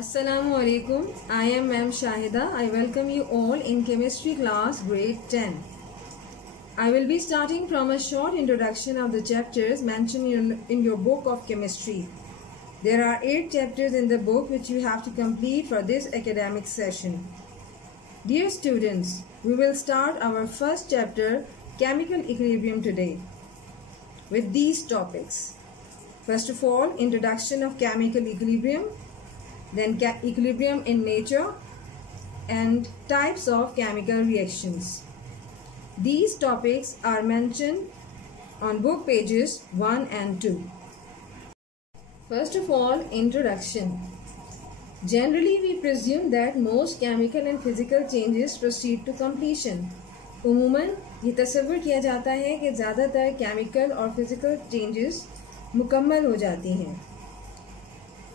Assalamu alaikum. I am Ma'am Shahida. I welcome you all in chemistry class grade 10. I will be starting from a short introduction of the chapters mentioned in your book of chemistry. There are 8 chapters in the book which you have to complete for this academic session. Dear students, we will start our first chapter, Chemical Equilibrium, today with these topics. First of all, introduction of chemical equilibrium, then equilibrium in nature, and types of chemical reactions. These topics are mentioned on book pages 1 and 2. First of all, introduction. Generally, we presume that most chemical and physical changes proceed to completion. उमूमन ये तस्वीर किया जाता है कि ज़्यादातर केमिकल और physical changes मुकम्मल हो जाती हैं.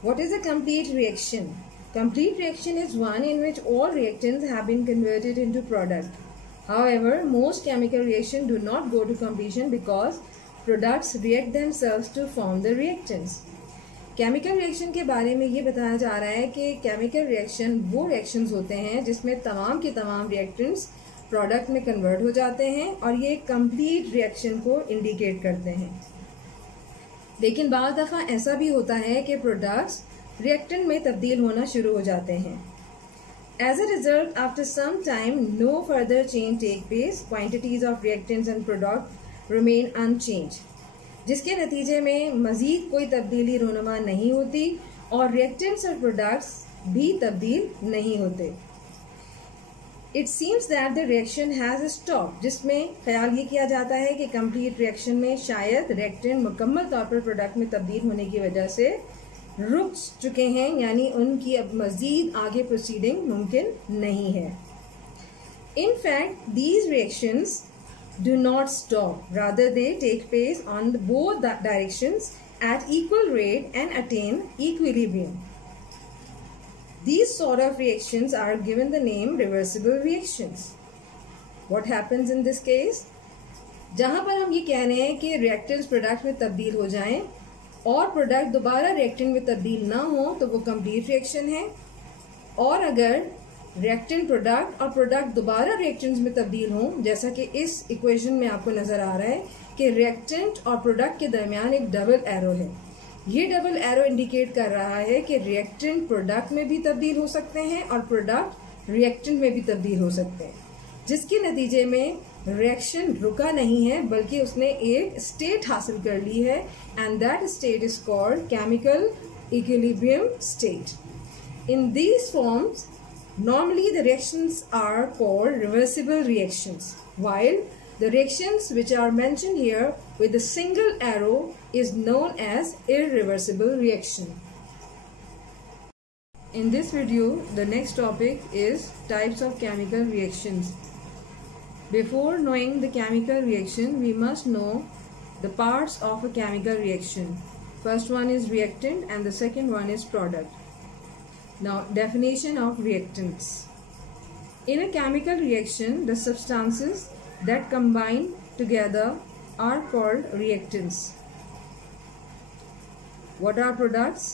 What is a complete reaction? Complete reaction is one in which all reactants have been converted into product. However, most chemical reactions do not go to completion because products react themselves to form the reactants. Chemical reaction के बारे में ये बताया जा रहा है कि chemical reaction वो रिएक्शंस होते हैं जिसमें तमाम के तमाम रिएक्टेंट्स प्रोडक्ट में कन्वर्ट हो जाते हैं और ये कंप्लीट रिएक्शन को इंडिकेट करते हैं. लेकिन बाद दफ़ा ऐसा भी होता है कि प्रोडक्ट्स रिएक्टेंट में तब्दील होना शुरू हो जाते हैं. As a result, after some time no further change take place, quantities of reactants and product remain unchanged, जिसके नतीजे में मजीद कोई तब्दीली रोनुमा नहीं होती और रिएक्टेंट्स और प्रोडक्ट्स भी तब्दील नहीं होते. It seems that the reaction has stop, जिसमें ख्याल ये किया जाता है कि कंप्लीट रिएक्शन में शायद रिएक्टेंट मुकम्मल तौर पर प्रोडक्ट में तब्दील होने की वजह से रुक चुके हैं, यानी उनकी अब मजीद आगे प्रोसीडिंग मुमकिन नहीं है. In fact these reactions do not stop, rather they take place on both directions at equal rate and attain equilibrium. These sort of reactions are given the name reversible reactions. What happens in this case? जहाँ पर हम ये कह रहे हैं कि reactants product में तब्दील हो जाएं और प्रोडक्ट दोबारा रिएक्टेंट में तब्दील ना हो तो वो कंप्लीट रिएक्शन है, और अगर रिएक्टेंट प्रोडक्ट और प्रोडक्ट दोबारा रिएक्टेंट्स में तब्दील हों, जैसा कि इस इक्वेशन में आपको नजर आ रहा है कि रिएक्टेंट और प्रोडक्ट के दरमियान एक डबल एरो है. ये डबल एरो इंडिकेट कर रहा है कि रिएक्टेंट प्रोडक्ट में भी तब्दील हो सकते हैं और प्रोडक्ट रिएक्टेंट में भी तब्दील हो सकते हैं, जिसके नतीजे में रिएक्शन रुका नहीं है बल्कि उसने एक स्टेट हासिल कर ली है, and that state is called chemical equilibrium state. In these forms normally the reactions are called reversible reactions, while the reactions which are mentioned here with a single arrow is known as irreversible reaction. In this video, the next topic is types of chemical reactions. Before knowing the chemical reaction, we must know the parts of a chemical reaction. First one is reactant and the second one is product. Now, definition of reactants. In a chemical reaction, the substances that combine together are called reactants. What are products?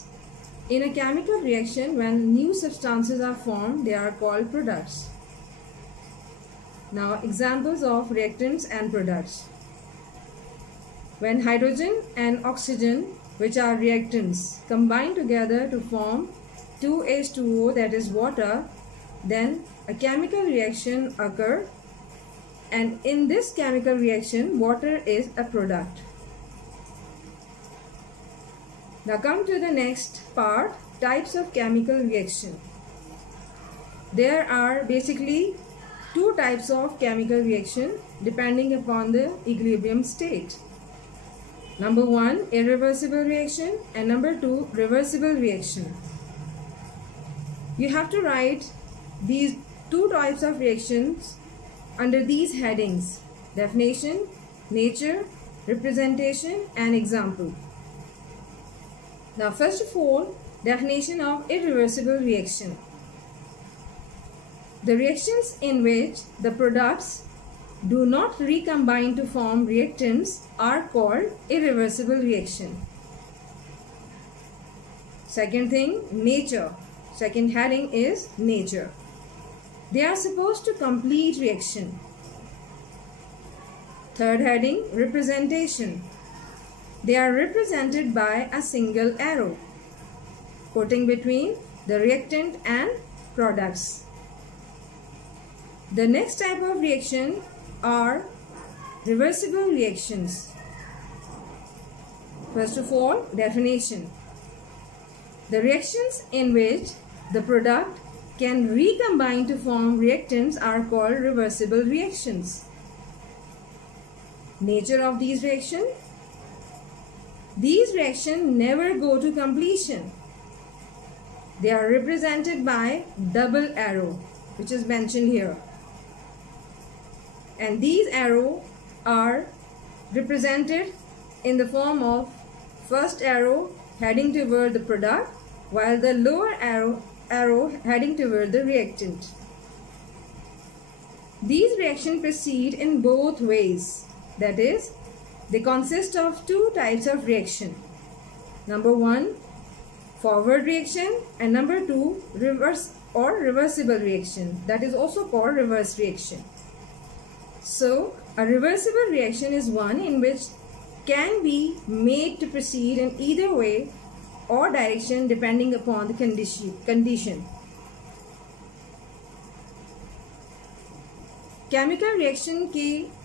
In a chemical reaction, when new substances are formed, they are called products. Now, examples of reactants and products. When hydrogen and oxygen, which are reactants, combine together to form 2H2O, that is water, then a chemical reaction occurs, and in this chemical reaction water is a product. Now come to the next part, types of chemical reaction. There are basically 2 types of chemical reaction depending upon the equilibrium state. Number 1, irreversible reaction, and number 2, reversible reaction. You have to write these 2 types of reactions under these headings: definition, nature, representation, and example. Now, first of all, definition of irreversible reaction. The reactions in which the products do not recombine to form reactants are called irreversible reaction. Second thing, nature. Second heading is nature. They are supposed to complete reaction. Third heading, representation. They are represented by a single arrow, putting between the reactant and products. The next type of reaction are reversible reactions. First of all, definition. The reactions in which the product can recombine to form reactants are called reversible reactions. Nature of these reactions. These reactions never go to completion. They are represented by double arrow, which is mentioned here. And these arrows are represented in the form of first arrow heading toward the product, while the lower arrow heading toward the reactant. These reactions proceed in both ways. That is, they consist of two types of reaction. Number one, forward reaction, and number two, reverse or reversible reaction. That is also called reverse reaction. So, a reversible reaction is one in which can be made to proceed in either way or direction depending upon the condition. Chemical reaction के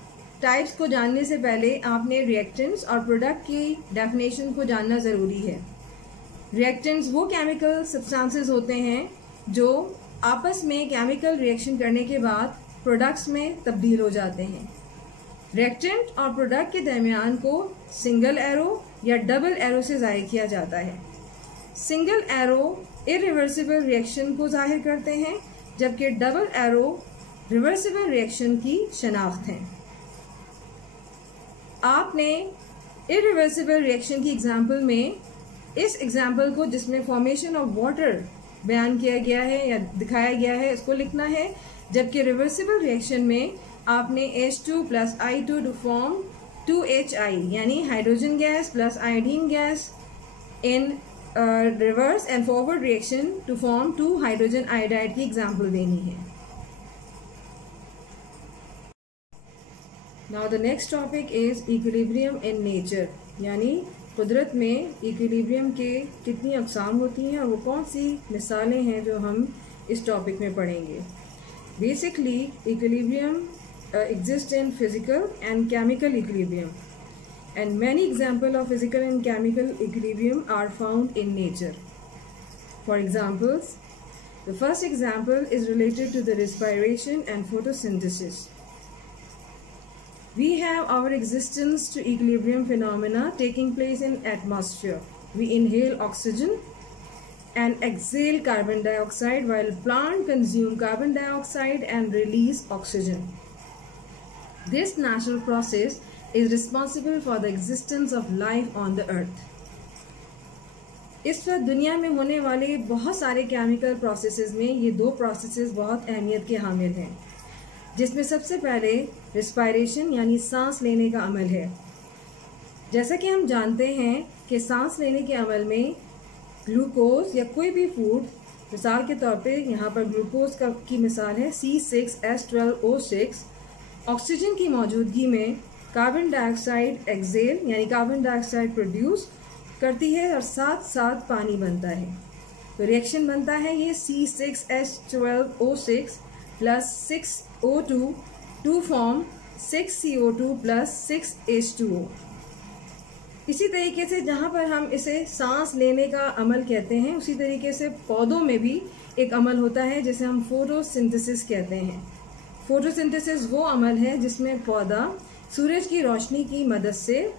टाइप्स को जानने से पहले आपने रिएक्टेंट्स और प्रोडक्ट की डेफिनेशन को जानना ज़रूरी है। रिएक्टेंट्स वो केमिकल सब्सटेंसेस होते हैं जो आपस में केमिकल रिएक्शन करने के बाद प्रोडक्ट्स में तब्दील हो जाते हैं। रिएक्टेंट और प्रोडक्ट के दरमियान को सिंगल एरो या डबल एरो से ज़ाहिर किया जाता है। सिंगल एरो इरिवर्सिबल रिएक्शन को जाहिर करते हैं, जबकि डबल एरो रिवर्सिबल रिएक्शन की शनाख्त है। आपने इरिवर्सिबल रिएक्शन की एग्जाम्पल में इस एग्जाम्पल को जिसमें फॉर्मेशन ऑफ वाटर बयान किया गया है या दिखाया गया है इसको लिखना है, जबकि रिवर्सिबल रिएक्शन में आपने H2 + I2 टू फॉर्म 2HI यानी hydrogen gas plus iodine gas in reverse and forward reaction to form 2 hydrogen iodide की एग्जाम्पल देनी है। Now the next topic is equilibrium in nature, यानी कुदरत में इक्विलिब्रियम के कितनी अक़साम होती हैं और वो कौन सी मिसालें हैं जो हम इस टॉपिक में पढ़ेंगे। Basically equilibrium exist in physical and chemical equilibrium, and many examples of physical and chemical equilibrium are found in nature. For examples, the first example is related to the respiration and photosynthesis. We have our existence to equilibrium phenomena taking place in atmosphere. We inhale oxygen and exhale carbon dioxide, while plants consume carbon dioxide and release oxygen. This natural process is responsible for the existence of life on the earth. इस वक्त दुनिया में होने वाले बहुत सारे chemical processes में ये दो प्रोसेसेस बहुत अहमियत के हामिल हैं, जिसमें सबसे पहले रिस्पायरेशन यानी सांस लेने का अमल है। जैसा कि हम जानते हैं कि सांस लेने के अमल में ग्लूकोज या कोई भी फूड, मिसाल के तौर पे यहाँ पर ग्लूकोज की मिसाल है C6H12O6, ऑक्सीजन की मौजूदगी में कार्बन डाइऑक्साइड एक्सेल यानी कार्बन डाइऑक्साइड प्रोड्यूस करती है और साथ साथ पानी बनता है। तो रिएक्शन बनता है ये C6H12O6 + 6O2 टू फॉर्म 6CO2 + 6H2O। इसी तरीके से जहाँ पर हम इसे सांस लेने का अमल कहते हैं, उसी तरीके से पौधों में भी एक अमल होता है जिसे हम फोटोसिंथेसिस कहते हैं। फोटोसिंथेसिस वो अमल है जिसमें पौधा सूरज की रोशनी की मदद से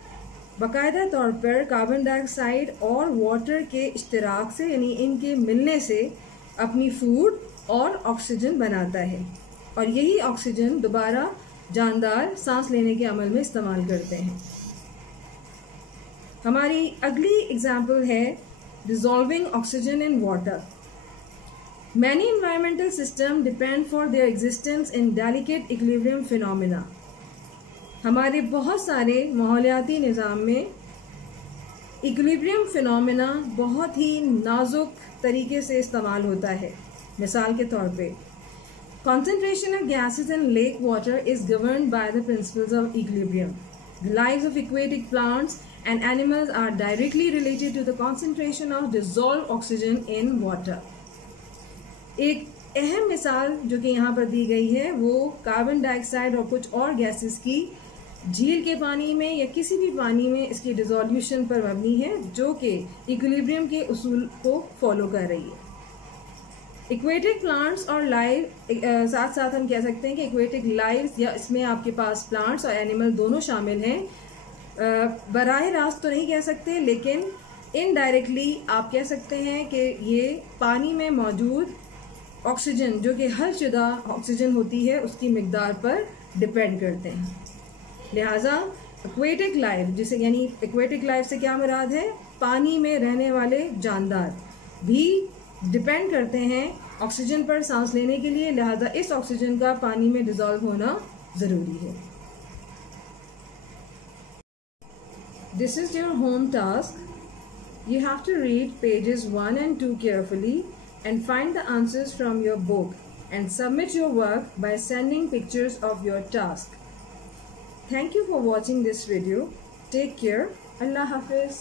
बाकायदा तौर पर कार्बन डाइऑक्साइड और वाटर के इश्तिराक से यानी इनके मिलने से अपनी फूड और ऑक्सीजन बनाता है, और यही ऑक्सीजन दोबारा जानदार सांस लेने के अमल में इस्तेमाल करते हैं। हमारी अगली एग्जाम्पल है dissolving oxygen in water. Many environmental systems depend for their existence in delicate equilibrium phenomena. हमारे बहुत सारे माहौलियाती निज़ाम में इक्विलिब्रियम फिनोमेना बहुत ही नाजुक तरीके से इस्तेमाल होता है। मिसाल के तौर पे concentration of gases in lake water is governed by the principles of equilibrium. The lives of aquatic plants and animals are directly related to the concentration of dissolved oxygen in water. एक अहम मिसाल जो कि यहाँ पर दी गई है वो कार्बन डाइऑक्साइड और कुछ और गैसेस की झील के पानी में या किसी भी पानी में इसकी डिसोल्यूशन पर मबनी है, जो कि इक्विलिब्रियम के उसूल को फॉलो कर रही है। इक्वेटिक प्लांट्स और लाइव साथ साथ हम कह सकते हैं कि इक्वेटिक लाइव्स या इसमें आपके पास प्लांट्स और एनिमल दोनों शामिल हैं। बराह रास्त तो नहीं कह सकते, लेकिन इनडायरेक्टली आप कह सकते हैं कि ये पानी में मौजूद ऑक्सीजन जो कि हलशुदा ऑक्सीजन होती है उसकी मिकदार पर डिपेंड करते हैं। लिहाजा एक्वेटिक लाइफ जिसे यानी एक्वेटिक लाइफ से क्या मुराद है, पानी में रहने वाले जानदार भी डिपेंड करते हैं ऑक्सीजन पर सांस लेने के लिए। लिहाजा इस ऑक्सीजन का पानी में डिसॉल्व होना जरूरी है। This is your home task. You have to read pages 1 and 2 carefully and find the answers from your book and submit your work by sending pictures of your task. Thank you for watching this video. Take care. Allah Hafiz.